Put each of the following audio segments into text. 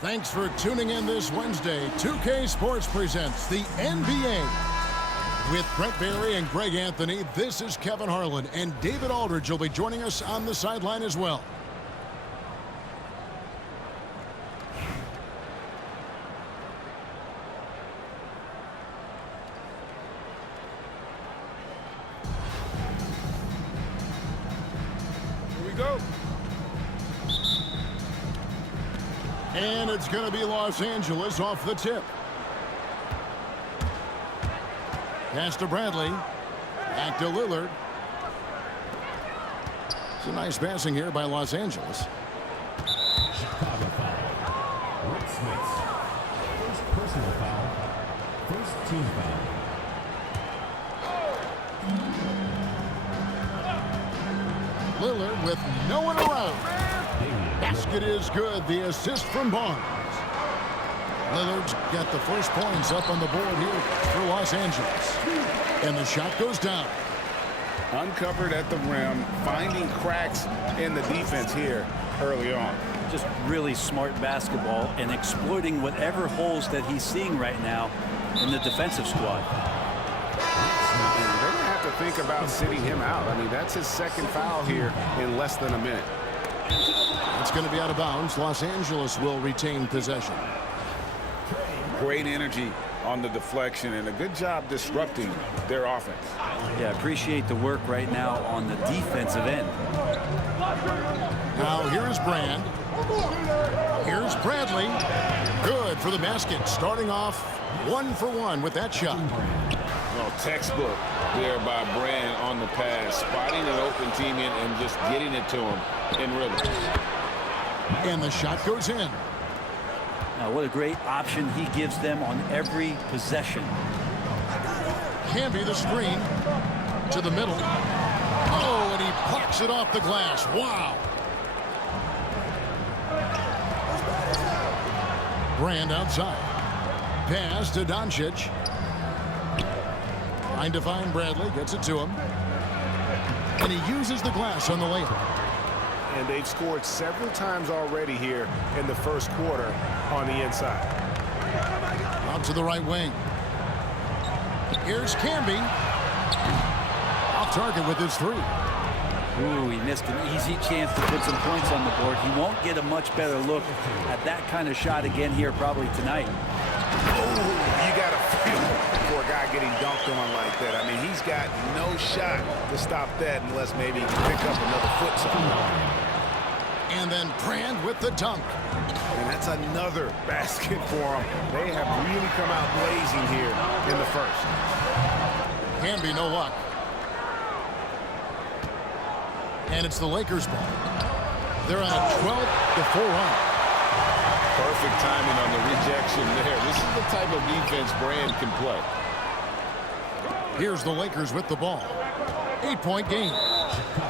Thanks for tuning in this Wednesday. 2K Sports presents the NBA. With Brent Barry and Greg Anthony, this is Kevin Harlan, and David Aldridge will be joining us on the sideline as well. Here we go. And it's going to be Los Angeles off the tip. Pass to Bradley. Back to Lillard. It's a nice passing here by Los Angeles. Chicago foul. Rick Smith. First personal foul. First team foul. Lillard with no one around. Basket is good. The assist from Barnes. Lillard's got the first points up on the board here for Los Angeles. And the shot goes down. Uncovered at the rim, finding cracks in the defense here early on. Just really smart basketball and exploiting whatever holes that he's seeing right now in the defensive squad. And they're going to have to think about sitting him out. I mean, that's his second foul here in less than a minute. It's going to be out of bounds. Los Angeles will retain possession. Great energy on the deflection and a good job disrupting their offense. Yeah, appreciate the work right now on the defensive end. Now here's Brand. Here's Bradley. Good for the basket. Starting off 1 for 1 with that shot. Well, textbook there by Brand on the pass, spotting an open teammate and just getting it to him in rhythm. And the shot goes in. Now, what a great option he gives them on every possession. Camby the screen to the middle. Oh, and he plucks it off the glass. Wow. Brand outside. Pass to Doncic. Trying to find Bradley. Gets it to him. And he uses the glass on the layup. And they've scored several times already here in the first quarter on the inside. Out to the right wing. Here's Camby. Off target with his three. Ooh, he missed an easy chance to put some points on the board. He won't get a much better look at that kind of shot again here probably tonight. Oh, you got to feel for a guy getting dunked on like that. I mean, he's got no shot to stop that unless maybe pick up another foot somewhere. And then Brand with the dunk. And that's another basket for them. They have really come out blazing here in the first. Camby, no luck. And it's the Lakers ball. They're on a 12-4 run. Perfect timing on the rejection there. This is the type of defense Brand can play. Here's the Lakers with the ball. 8-point game.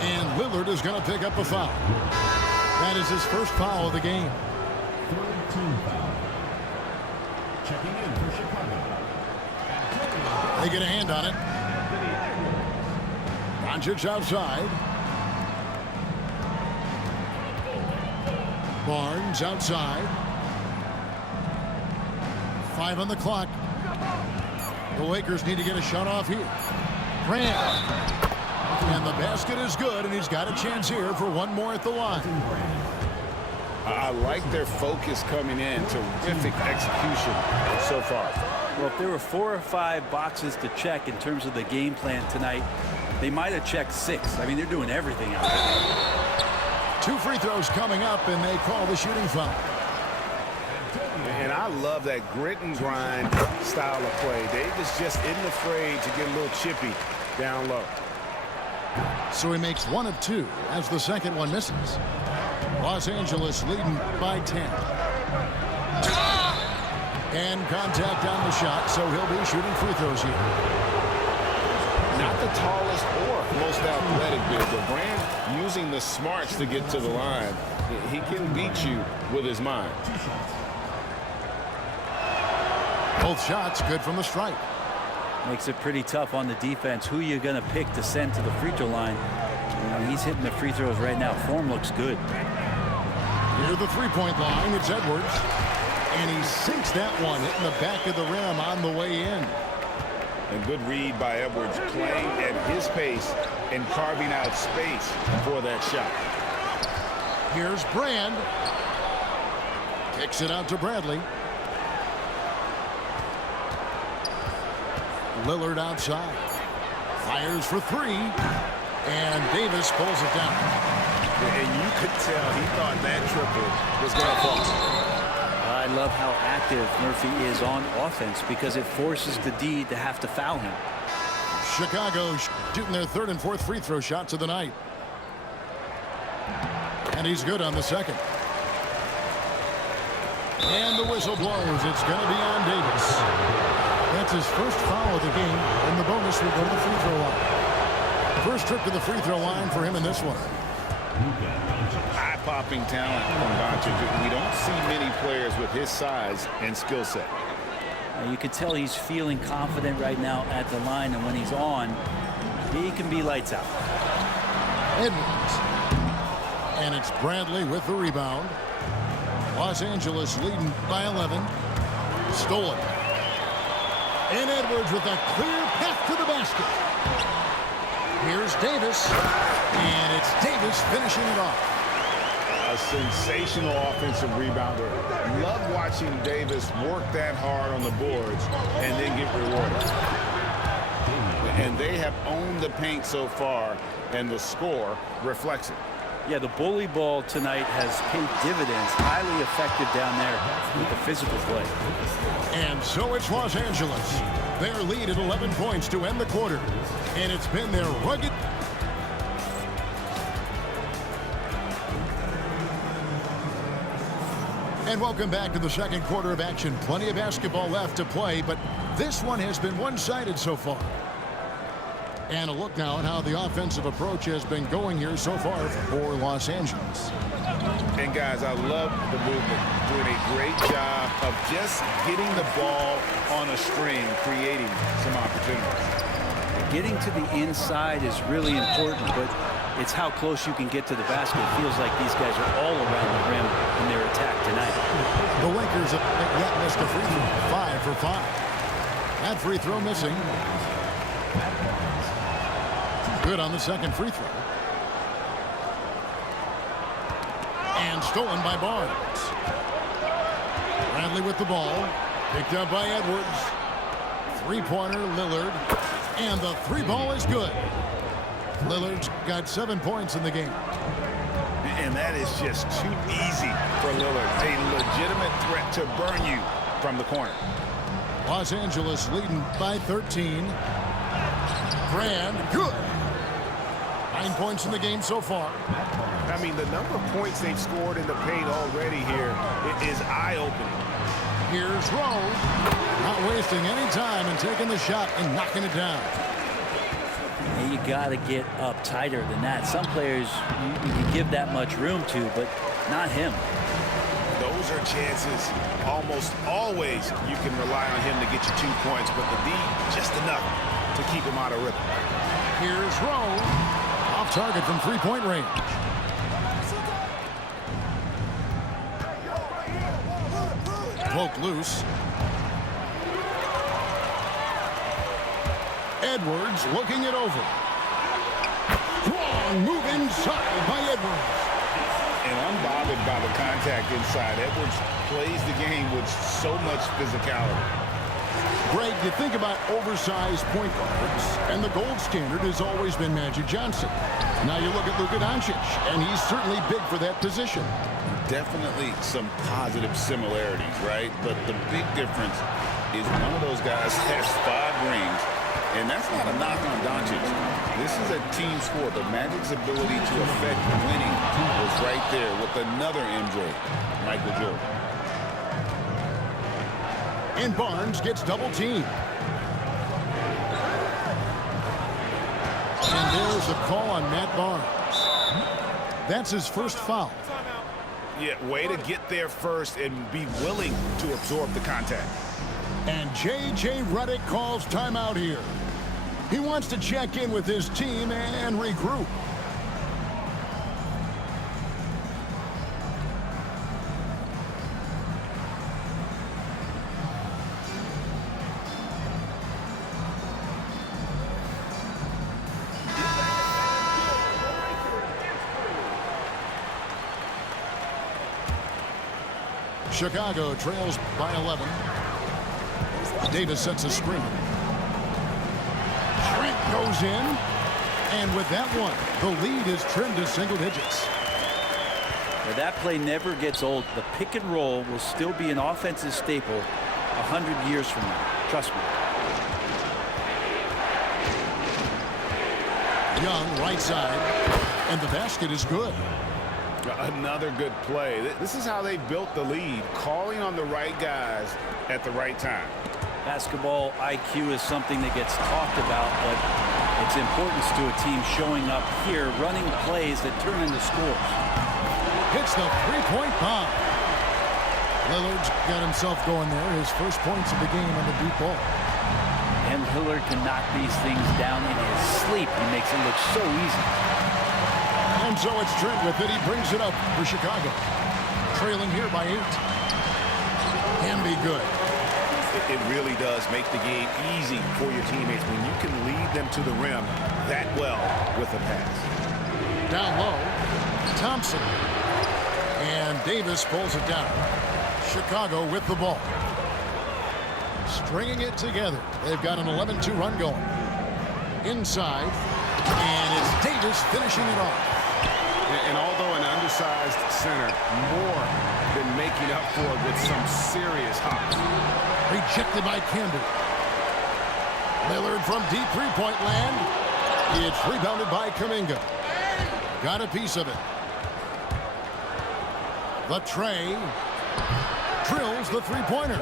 And Lillard is going to pick up a foul. That is his first foul of the game. Third team foul. Checking in for Chicago. They get a hand on it. Doncic outside. Barnes outside. 5 on the clock. The Lakers need to get a shot off here. Brand. And the basket is good, and he's got a chance here for one more at the line. I like their focus coming in. Terrific execution so far. Well, if there were 4 or 5 boxes to check in terms of the game plan tonight, they might have checked 6. I mean, they're doing everything out there. 2 free throws coming up, and they call the shooting foul. And I love that grit and grind style of play. Davis just isn't afraid to get a little chippy down low. So he makes 1 of 2 as the second one misses. Los Angeles leading by 10. And contact on the shot, so he'll be shooting free throws here. Not the tallest or most athletic big, but Brand using the smarts to get to the line. He can beat you with his mind. Both shots good from the stripe. Makes it pretty tough on the defense. Who you're going to pick to send to the free throw line. I mean, he's hitting the free throws right now. Form looks good. Near the three-point line, it's Edwards. And he sinks that one, hitting the back of the rim on the way in. A good read by Edwards, playing at his pace and carving out space for that shot. Here's Brand. Kicks it out to Bradley. Lillard outside. Fires for three. And Davis pulls it down. And you could tell he thought that triple was going to fall. I love how active Murphy is on offense because it forces the D to have to foul him. Chicago shooting their third and fourth free throw shots of the night. And he's good on the second. And the whistle blows. It's going to be on Davis. That's his first foul of the game, and the bonus will go to the free throw line. First trip to the free throw line for him in this one. Eye-popping talent from Doncic. We don't see many players with his size and skill set. You can tell he's feeling confident right now at the line, and when he's on, he can be lights out. Edwards. And it's Bradley with the rebound. Los Angeles leading by 11. Stolen. And Edwards with a clear path to the basket. Here's Davis. And it's Davis finishing it off. A sensational offensive rebounder. Love watching Davis work that hard on the boards and then get rewarded. And they have owned the paint so far, and the score reflects it. Yeah, the bully ball tonight has paid dividends. Highly effective down there with the physical play. And so it's Los Angeles. Their lead at 11 points to end the quarter. And it's been their rugged... And welcome back to the second quarter of action. Plenty of basketball left to play, but this one has been one-sided so far. And a look now at how the offensive approach has been going here so far for Los Angeles. And guys, I love the movement. Doing a great job of just getting the ball on a string, creating some opportunities. Getting to the inside is really important, but it's how close you can get to the basket. It feels like these guys are all around the rim in their attack tonight. The Lakers have yet missed a free throw. 5 for 5. That free throw missing. Good on the second free throw. And stolen by Barnes. Bradley with the ball. Picked up by Edwards. Three-pointer, Lillard. And the three ball is good. Lillard's got 7 points in the game. And that is just too easy for Lillard. A legitimate threat to burn you from the corner. Los Angeles leading by 13. Brand, good. 9 points in the game so far. I mean, the number of points they've scored in the paint already here is eye-opening. Here's Rose. Not wasting any time and taking the shot and knocking it down. You got to get up tighter than that. Some players you can give that much room to, but not him. Those are chances almost always you can rely on him to get you 2 points, but the D just enough to keep him out of rhythm. Here's Rose. Off target from three-point range. Poke loose. Edwards looking it over. Strong move inside by Edwards. And unbothered by the contact inside. Edwards plays the game with so much physicality. Greg, you think about oversized point guards, and the gold standard has always been Magic Johnson. Now you look at Luka Doncic, and he's certainly big for that position. Definitely some positive similarities, right? But the big difference is one of those guys has 5 rings, and that's not a knock on Doncic. This is a team sport. The Magic's ability to affect winning was right there with another MJ, Michael Jordan. And Barnes gets double-teamed. And there's the call on Matt Barnes. That's his first foul. Yeah, way to get there first and be willing to absorb the contact. And J.J. Redick calls timeout here. He wants to check in with his team and regroup. Chicago trails by 11. Davis sets a screen. Trent goes in. And with that one, the lead is trimmed to single digits. Now, that play never gets old. The pick and roll will still be an offensive staple 100 years from now. Trust me. Young, right side, and the basket is good. Another good play. This is how they built the lead, calling on the right guys at the right time. Basketball IQ is something that gets talked about, but its importance to a team showing up here, running plays that turn into scores. Hits the three-point bomb. Lillard's got himself going there. His first points of the game on the deep ball. And Lillard can knock these things down in his sleep. He makes it look so easy. And so it's Trent with it. He brings it up for Chicago. Trailing here by 8. Can be good. It really does make the game easy for your teammates when you can lead them to the rim that well with a pass. Down low, Thompson. And Davis pulls it down. Chicago with the ball. Stringing it together. They've got an 11-2 run going. Inside. And it's Davis finishing it off. And although an undersized center, more than making up for it with some serious hops. Rejected by Campbell. Lillard from deep three-point land. It's rebounded by Kuminga. Got a piece of it. The tray. Drills the three-pointer.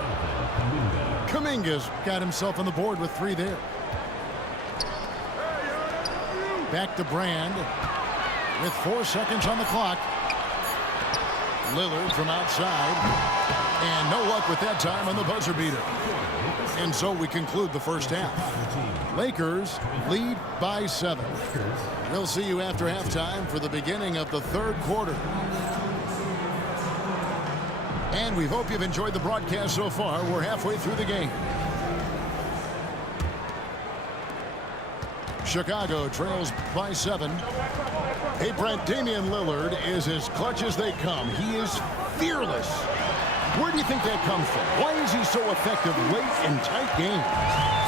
Kuminga's got himself on the board with 3 there. Back to Brand with 4 seconds on the clock. Lillard from outside. And no luck with that time on the buzzer beater. And so we conclude the first half. Lakers lead by 7. We'll see you after halftime for the beginning of the third quarter. And we hope you've enjoyed the broadcast so far. We're halfway through the game. Chicago trails by 7. Hey, Brent, Damian Lillard is as clutch as they come. He is fearless. Where do you think that comes from? Why is he so effective late in tight games?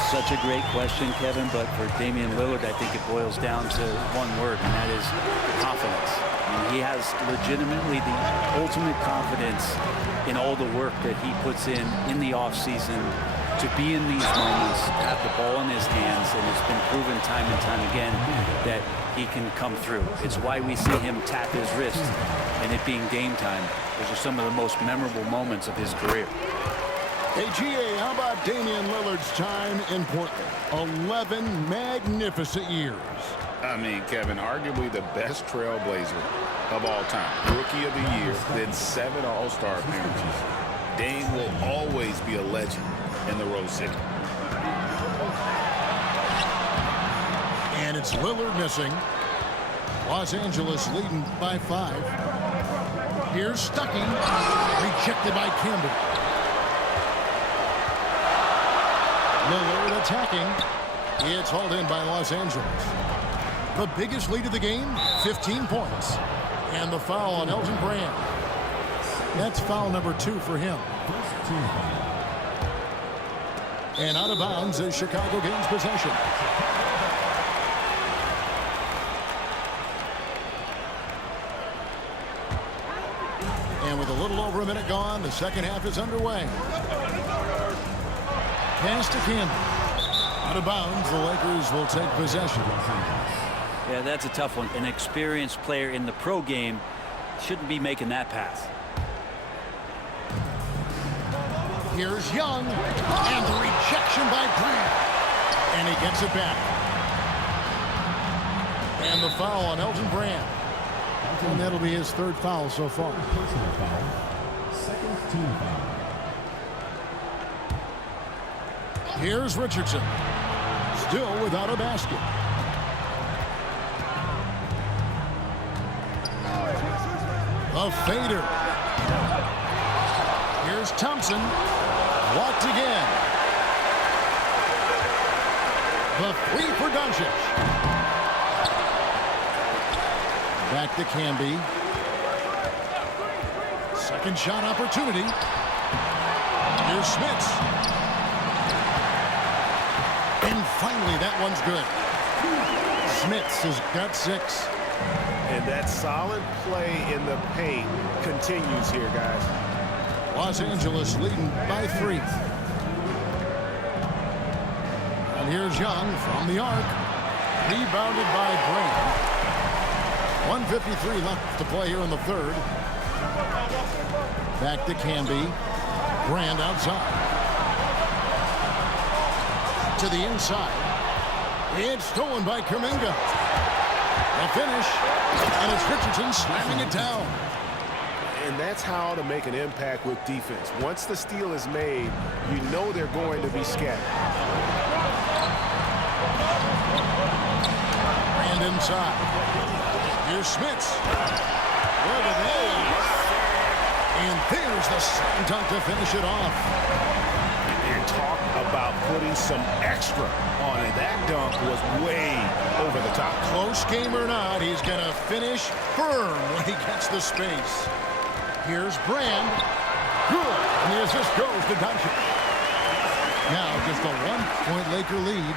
Such a great question, Kevin, but for Damian Lillard, I think it boils down to one word, and that is confidence. I mean, he has legitimately the ultimate confidence in all the work that he puts in the offseason to be in these moments, have the ball in his hands, and it's been proven time and time again that he can come through. It's why we see him tap his wrist and it being game time. Those are some of the most memorable moments of his career. Hey, GA, how about Damian Lillard's time in Portland? 11 magnificent years. I mean, Kevin, arguably the best trailblazer of all time. Rookie of the year, then 7 All-Star appearances. Dame will always be a legend in the Rose City. And it's Lillard missing. Los Angeles leading by 5. Here's Stuckey. Rejected by Campbell. Lillard attacking. It's hauled in by Los Angeles. The biggest lead of the game, 15 points. And the foul on Elton Brand. That's foul number 2 for him. And out of bounds as Chicago gains possession. And with a little over a minute gone, the second half is underway. Pass to Campbell. Out of bounds, the Lakers will take possession. Yeah, that's a tough one. An experienced player in the pro game shouldn't be making that pass. Here's Young, and the rejection by Grant. And he gets it back. And the foul on Elton Brand. And that'll be his 3rd foul so far. Personal foul. Second team foul. Here's Richardson. Still without a basket. A fader. Here's Thompson. Blocked again. The 3 for Doncic. Back to Camby. Second shot opportunity. Here's Smits. And finally, that one's good. Smits has got 6. And that solid play in the paint continues here, guys. Los Angeles leading by 3. And here's Young from the arc. Rebounded by Brand. 1:53 left to play here in the third. Back to Camby. Brand outside. To the inside. It's stolen by Kuminga. The finish. And it's Richardson slamming it down. And that's how to make an impact with defense. Once the steal is made, you know they're going to be scattered. Brand inside. Here's Smits. Look at those. And there's the slam dunk to finish it off. And talk about putting some extra on it. That dunk was way over the top. Close game or not, he's going to finish firm when he gets the space. Here's Brand. Good. And the assist goes to Doncic. Now just a 1-point Laker lead.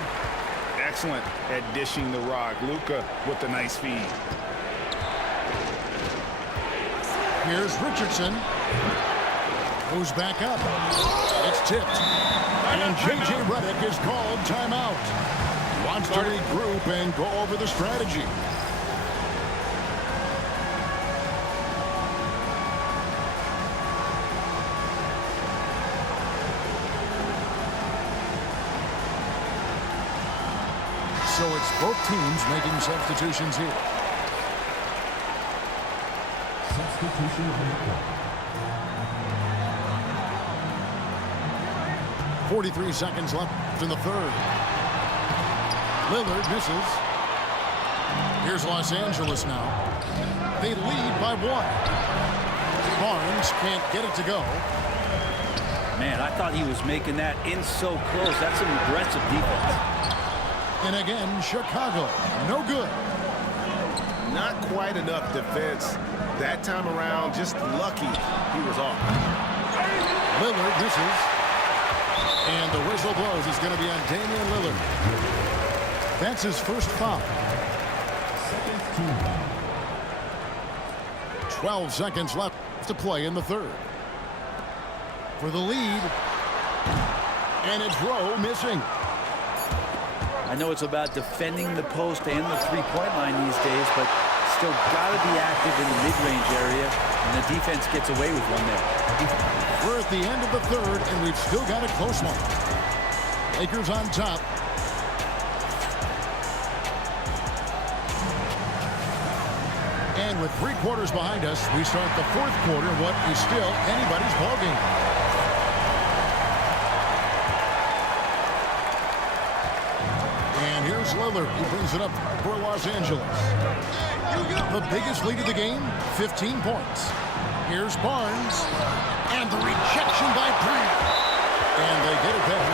Excellent at dishing the rock. Luka with the nice feed. Here's Richardson. Goes back up. It's tipped. And J.J. Redick is called timeout. Wants to regroup and go over the strategy. So it's both teams making substitutions here. Substitution on the court. 43 seconds left in the third. Lillard misses. Here's Los Angeles now. They lead by 1. Barnes can't get it to go. Man, I thought he was making that in so close. That's some aggressive defense. And again, Chicago, no good. Not quite enough defense. That time around, just lucky he was off. Lillard misses. And the whistle blows. It's going to be on Damian Lillard. That's his first foul. Second team foul. 12 seconds left to play in the third. For the lead. And it's Rowe missing. I know it's about defending the post and the three-point line these days, but still got to be active in the mid-range area, and the defense gets away with one there. We're at the end of the third, and we've still got a close one. Lakers on top. And with 3 quarters behind us, we start the fourth quarter, what is still anybody's ballgame. And here's Lillard. He brings it up for Los Angeles. The biggest lead of the game, 15 points. Here's Barnes. And the rejection by Brand. And they get it back.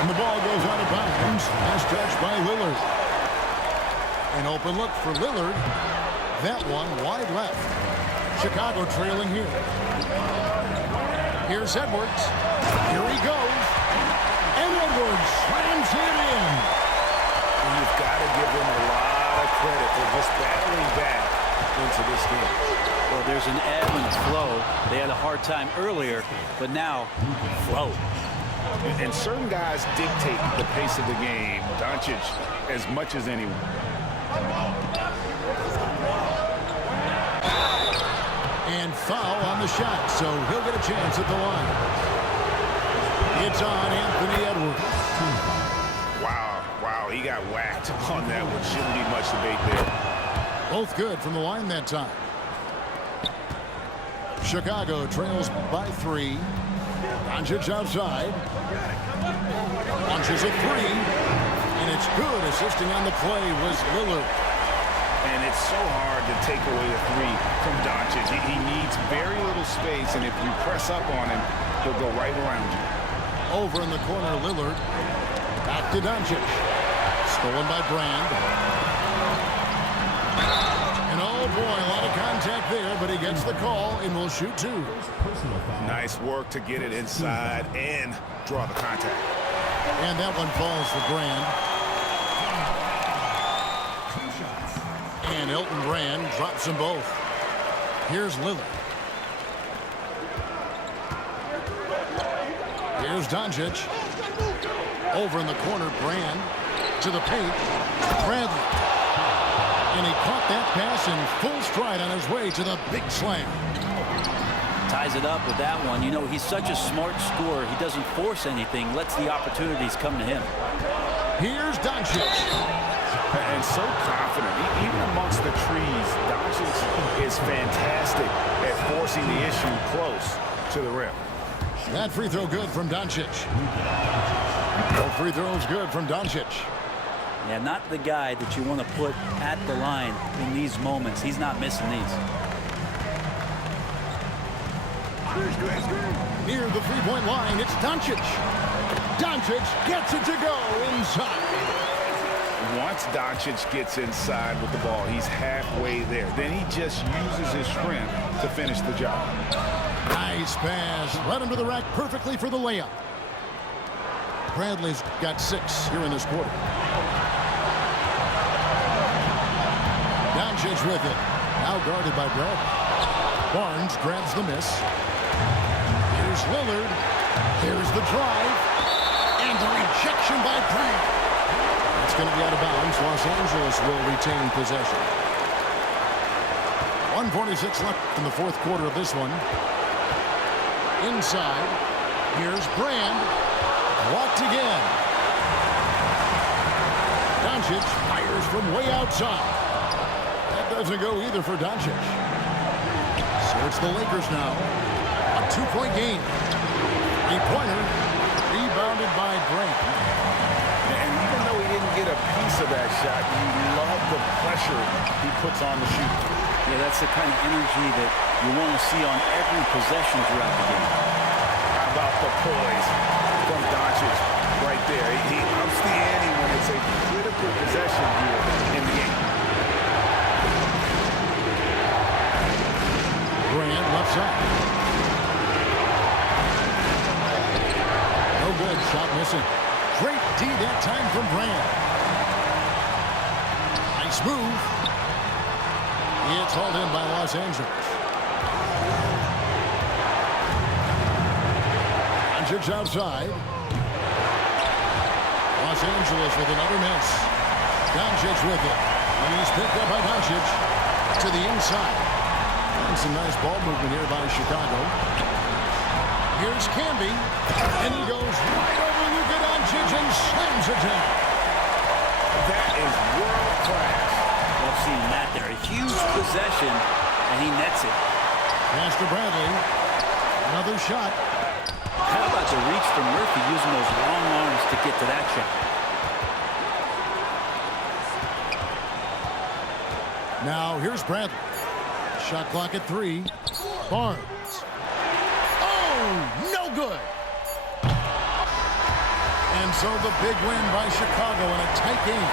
And the ball goes out of bounds as touched by Lillard. An open look for Lillard. That one wide left. Chicago trailing here. Here's Edwards. Here he goes. And Edwards slams it in. And you've got to give them a lot of credit for just battling back into this game. Well, there's an ebb and flow. They had a hard time earlier, but now, flow. And certain guys dictate the pace of the game. Doncic as much as anyone. And foul on the shot, so he'll get a chance at the line. It's on Anthony Edwards. Wow, he got whacked on that one. Shouldn't be much debate there. Both good from the line that time. Chicago trails by 3. Doncic outside. Launches a 3. And it's good. Assisting on the play was Lillard. And it's so hard to take away a 3 from Doncic. He needs very little space, and if you press up on him, he'll go right around you. Over in the corner, Lillard. Back to Doncic. Stolen by Brand. And oh boy, a lot of contact there, but he gets the call and will shoot two. Personal foul. Nice work to get it inside and draw the contact. And that one falls for Brand. 2 shots. And Elton Brand drops them both. Here's Lillard. Here's Doncic. Over in the corner, Brand to the paint. Bradley. And he caught that pass in full stride on his way to the big slam. Ties it up with that one. You know, he's such a smart scorer. He doesn't force anything, lets the opportunities come to him. Here's Doncic. And so confident. Even amongst the trees, Doncic is fantastic at forcing the issue close to the rim. That free throw good from Doncic. Both free throws good from Doncic. Yeah, not the guy that you want to put at the line in these moments. He's not missing these. Near the three-point line, it's Doncic. Doncic gets it to go inside. Once Doncic gets inside with the ball, he's halfway there. Then he just uses his strength to finish the job. Nice pass. Right under the rack perfectly for the layup. Bradley's got 6 here in this quarter. Doncic with it. Now guarded by Bradley. Barnes grabs the miss. Here's Lillard. Here's the drive. And the rejection by Brand. It's going to be out of bounds. Los Angeles will retain possession. 1:46 left in the fourth quarter of this one. Inside. Here's Brand. Blocked again. Doncic fires from way outside. That doesn't go either for Doncic. So it's the Lakers now. A 2-point game. Three-pointer. Rebounded by Brand. And even though he didn't get a piece of that shot, you love the pressure he puts on the shooter. Yeah, that's the kind of energy that you want to see on every possession throughout the game. How about the poise from Doncic right there? He ups the ante when it's a critical possession here in the game. Brand left side. No good. Shot missing. Great D that time from Brand. Nice move. It's hauled in by Los Angeles. Doncic outside. Los Angeles with another miss. Doncic with it. And he's picked up by Doncic to the inside. And some nice ball movement here by Chicago. Here's Camby. And he goes right over Luka Doncic and slams it down. That is world class. Love seeing that there. A huge possession, and he nets it. Pass to Bradley. Another shot. How about the reach from Murphy using those long arms to get to that shot? Now here's Bradley. Shot clock at 3. Barnes. Oh, no good. And so the big win by Chicago in a tight game.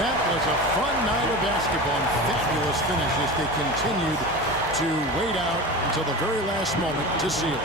That was a fun night of basketball and fabulous finish as they continued to wait out until the very last moment to seal it.